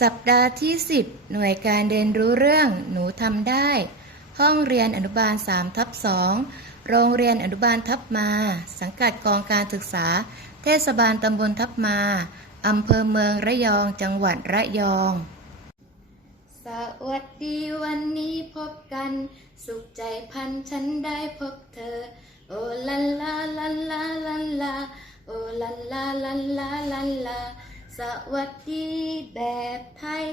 สัปดาห์ที่ 10 หน่วยการเรียนรู้เรื่องหนูทำได้ ห้องเรียนอนุบาล3ทับ2โรงเรียนอนุบาลทับมา สังกัดกองการศึกษา เทศบาลตำบลทับมาอำเภอเมืองระยองจังหวัดระยอง สวัสดีวันนี้พบกัน สุขใจพันฉันได้พบเธอ โอลันลาลันลาลันลาโอลันลาลันลาลันลา สวัสดีแบบไทย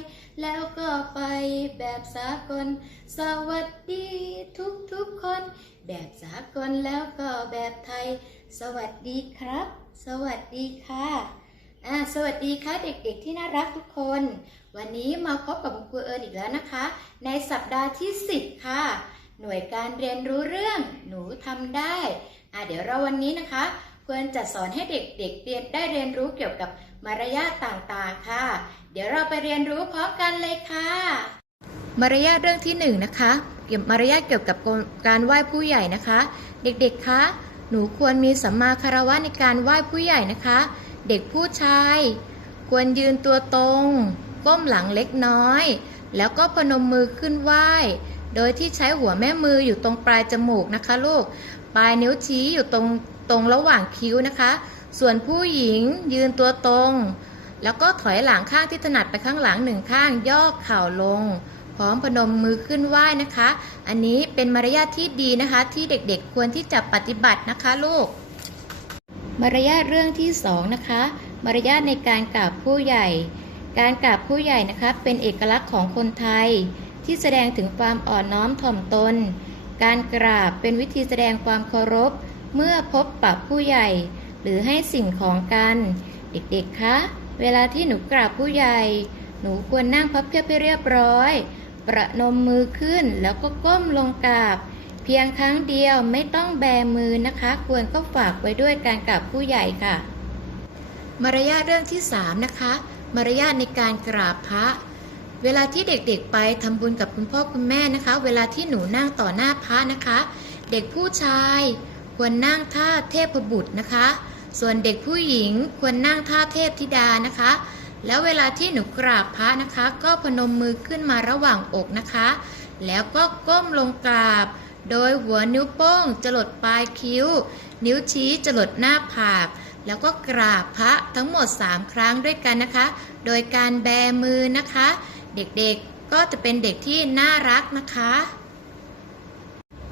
แล้วก็ไปแบบสากล สวัสดีทุกทุกคน แบบสากลแล้วก็แบบไทย สวัสดีครับ สวัสดีค่ะสวัสดีค่ะเด็กๆที่น่ารักทุกคน วันนี้มาพบกับคุณครูเอิญอีกแล้วนะคะ ในสัปดาห์ที่ 10 ค่ะ หน่วยการเรียนรู้เรื่องหนูทำได้เดี๋ยวเราวันนี้นะคะ ควรจะสอนให้เด็กๆเรียนได้เรียนรู้เกี่ยวกับมารยาทต่างๆค่ะ เดี๋ยวเราไปเรียนรู้พร้อมกันเลยค่ะ มารยาทเรื่องที่หนึ่งนะคะเกี่ยวมารยาทเกี่ยวกับการไหว้ผู้ใหญ่นะคะ เด็กๆคะหนูควรมีสัมมาคารวะในการไหว้ผู้ใหญ่นะคะ เด็กผู้ชาย ควรยืนตัวตรง ก้มหลังเล็กน้อย แล้วก็พนมมือขึ้นไหว้ โดยที่ใช้หัวแม่มืออยู่ตรงปลายจมูกนะคะลูก ปลายนิ้วชี้อยู่ตรงตรงระหว่างคิ้วนะคะ ส่วนผู้หญิงยืนตัวตรง แล้วก็ถอยหลังข้างที่ถนัดไปข้างหลังหนึ่งข้างย่อเข่าลง พร้อมพนมมือขึ้นไหว้นะคะ อันนี้เป็นมารยาทที่ดีนะคะ ที่เด็กๆควรที่จะปฏิบัตินะคะลูก มารยาทเรื่องที่สองนะคะ มารยาทในการกราบผู้ใหญ่ การกราบผู้ใหญ่นะคะ เป็นเอกลักษณ์ของคนไทย ที่แสดงถึงความอ่อนน้อมถ่อมตน การกราบเป็นวิธีแสดงความเคารพ เมื่อพบปะผู้ใหญ่ หรือให้สิ่งของกัน เด็กๆ คะ เวลาที่หนูกราบผู้ใหญ่ หนูควรนั่งพับเพียบให้เรียบร้อย ประนมมือขึ้นแล้วก็ก้มลงกราบ เพียงครั้งเดียวไม่ต้องแบมือนะคะ ควรก็ฝากไว้ด้วยการกราบผู้ใหญ่ค่ะ มารยาทเรื่องที่ 3 นะคะ มารยาทในการกราบพระ เวลาที่เด็กๆไปทำบุญกับคุณพ่อคุณแม่นะคะ เวลาที่หนูนั่งต่อหน้าพระนะคะ เด็กผู้ชายควรนั่งท่าเทพบุตรนะคะ ส่วนเด็กผู้หญิงควรนั่งท่าเทพธิดานะคะ แล้วเวลาที่หนูกราบพระนะคะ ก็พนมมือขึ้นมาระหว่างอกนะคะ แล้วก็ก้มลงกราบ โดยหัวนิ้วโป้งจรดปลายคิ้ว นิ้วชี้จรดหน้าผาก แล้วก็กราบพระทั้งหมด 3 ครั้งด้วยกันนะคะ โดยการแบมือนะคะ เด็กๆก็จะเป็นเด็กที่น่ารักนะคะ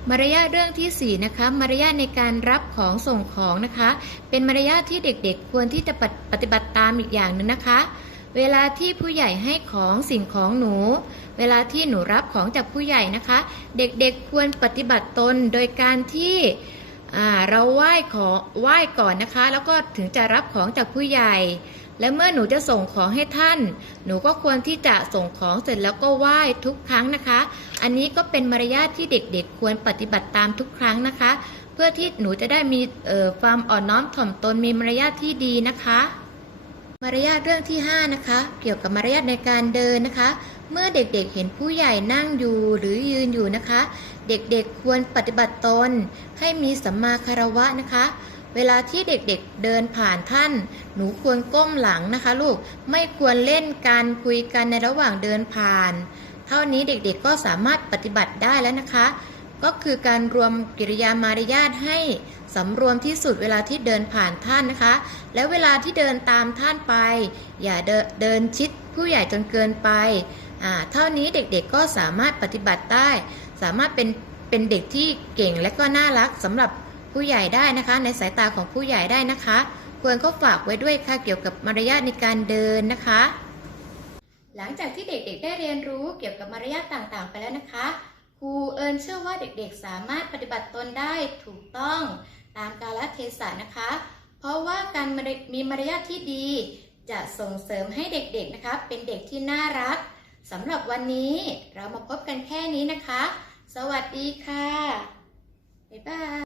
มารยาทเรื่องที่ 4 นะคะ มารยาทในการรับของส่งของนะคะ เป็นมารยาทที่เด็กๆ ควรที่จะปฏิบัติตามอีกอย่างหนึ่งนะคะ เวลาที่ผู้ใหญ่ให้ของสิ่งของหนู เวลาที่หนูรับของจากผู้ใหญ่นะคะ เด็กๆควรปฏิบัติตนโดยการที่เราไหว้ขอไหว้ก่อนนะคะ แล้วก็ถึงจะรับของจากผู้ใหญ่ และเมื่อหนูจะส่งของให้ท่าน หนูก็ควรที่จะส่งของเสร็จแล้วก็ไหว้ทุกครั้งนะคะ อันนี้ก็เป็นมารยาทที่เด็กๆ ควรปฏิบัติตามทุกครั้งนะคะ เพื่อที่หนูจะได้มีความอ่อนน้อมถ่อมตนมีมารยาทที่ดีนะคะ มารยาทเรื่องที่ 5 นะคะ เกี่ยวกับมารยาทในการเดินนะคะ เมื่อเด็กๆเห็นผู้ใหญ่นั่งอยู่หรือยืนอยู่นะคะ เด็กๆควรปฏิบัติตนให้มีสัมมาคารวะนะคะ เวลาที่เด็กๆเดินผ่านท่าน หนูควรก้มหลังนะคะ ลูก ไม่ควรเล่นกันคุยกันในระหว่างเดินผ่าน เท่านี้เด็กๆก็สามารถปฏิบัติได้แล้วนะคะ ก็คือการรวมกิริยามารยาทให้สำรวมที่สุดเวลาที่เดินผ่านท่านนะคะ แล้วเวลาที่เดินตามท่านไป อย่าเดินเดินชิดผู้ใหญ่จนเกินไป เท่านี้เด็กๆก็สามารถปฏิบัติได้ สามารถเป็นเป็นเด็กที่เก่งและก็น่ารักสำหรับ ผู้ใหญ่ได้นะคะ ในสายตาของผู้ใหญ่ได้นะคะ ควรก็ฝากไว้ด้วยค่ะเกี่ยวกับมารยาทในการเดินนะคะ หลังจากที่เด็กๆได้เรียนรู้เกี่ยวกับมารยาทต่างๆ ไปแล้วนะคะครูเอิญเชื่อว่าเด็กๆ สามารถปฏิบัติตนได้ถูกต้องตามกาลเทศะนะคะ เพราะว่าการมีมารยาทที่ดี จะส่งเสริมให้เด็กๆนะคะเป็นเด็กที่น่ารักสำหรับวันนี้เรามาพบกันแค่นี้นะคะ สวัสดีค่ะ บ๊ายบาย